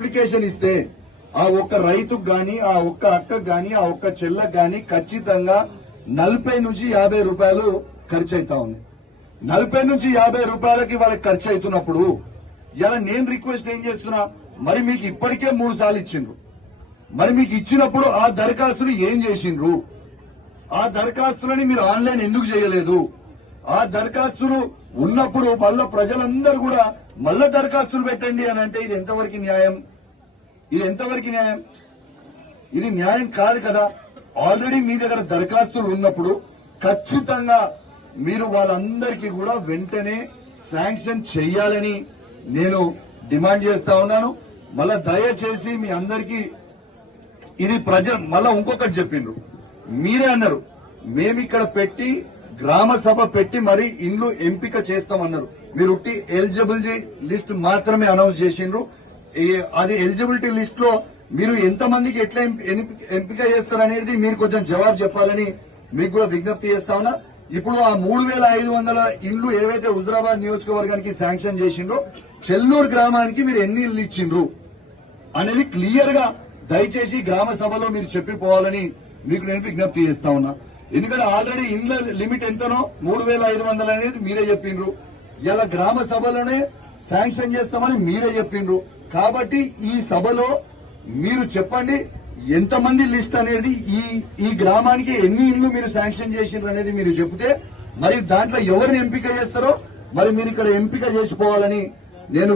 Application ఇస్తే ఆ ఒక్క రైతుకు గాని, ఆ ఒక్క అక్కకు గాని, ఆ ఒక్క చెల్లకు గాని ఖచ్చితంగా 40 నుంచి 50 రూపాయలు ఖర్చు అవుతా ఉంది. 40 నుంచి 50 రూపాయలకి వాళ్ళకి ఖర్చు అవుతున్నప్పుడు ఇలా నేను రిక్వెస్ట్ ఏం చేస్తున్నా, మరి మీకు ఇప్పటికే 3 సార్లు ఇచ్చిండ్రు. మరి మీకు ఇచ్చినప్పుడు ఆ దరఖాస్తులు ఏం చేసిండ్రు? ఆ దరఖాస్తులని మీరు ఆన్లైన్ ఎందుకు చేయలేదు? ఆ దరఖాస్తులు ఉన్నప్పుడు మళ్ళా ప్రజలందరూ కూడా మళ్ళా దరఖాస్తులు పెట్టండి అని అంటే ఇది ఎంతవరకు న్యాయం? ఇది ఎంతవరకు న్యాయం? ఇది న్యాయం కాదు కదా. ఆల్రెడీ మీ దగ్గర దరఖాస్తులు ఉన్నప్పుడు ఖచ్చితంగా మీరు వాళ్ళందరికీ కూడా వెంటనే శాంక్షన్ చెయ్యాలని నేను డిమాండ్ చేస్తా ఉన్నాను. మళ్ళా దయచేసి మీ అందరికీ ఇది మళ్ళా ఇంకొకటి చెప్పిండ్రు. మీరే అన్నారు మేమిక్కడ పెట్టి గ్రామ సభ పెట్టి మరి ఇండ్లు ఎంపిక చేస్తామన్నారు. మీరు ఉట్టి ఎలిజిబిలిటీ లిస్ట్ మాత్రమే అనౌన్స్ చేసిండ్రు. అది ఎలిజిబిలిటీ లిస్ట్ లో మీరు ఎంతమందికి ఎట్లా ఎంపిక చేస్తారనేది మీరు కొంచెం జవాబు చెప్పాలని మీకు కూడా విజ్ఞప్తి చేస్తా ఉన్నా. ఇప్పుడు ఆ 3500 ఇండ్లు ఏవైతే హుజురాబాద్ నియోజకవర్గానికి శాంక్షన్ చేసిండ్రో చెల్లూరు గ్రామానికి మీరు ఎన్ని ఇళ్లు ఇచ్చిండ్రు అనేది క్లియర్ గా దయచేసి గ్రామ సభలో మీరు చెప్పిపోవాలని మీకు నేను విజ్ఞప్తి చేస్తా ఉన్నా. ఎందుకంటే ఆల్రెడీ ఇండ్ల లిమిట్ ఎంతనో 3500 అనేది మీరే చెప్పిండ్రు. ఇలా గ్రామ సభలోనే శాంక్షన్ చేస్తామని మీరే చెప్పిండ్రు. కాబట్టి ఈ సభలో మీరు చెప్పండి ఎంతమంది లిస్ట్ అనేది ఈ గ్రామానికి ఎన్ని ఇళ్లు మీరు శాంక్షన్ చేసిండ్రు అనేది మీరు చెప్తే మరి దాంట్లో ఎవరిని ఎంపిక చేస్తారో మరి మీరు ఇక్కడ ఎంపిక చేసుకోవాలని నేను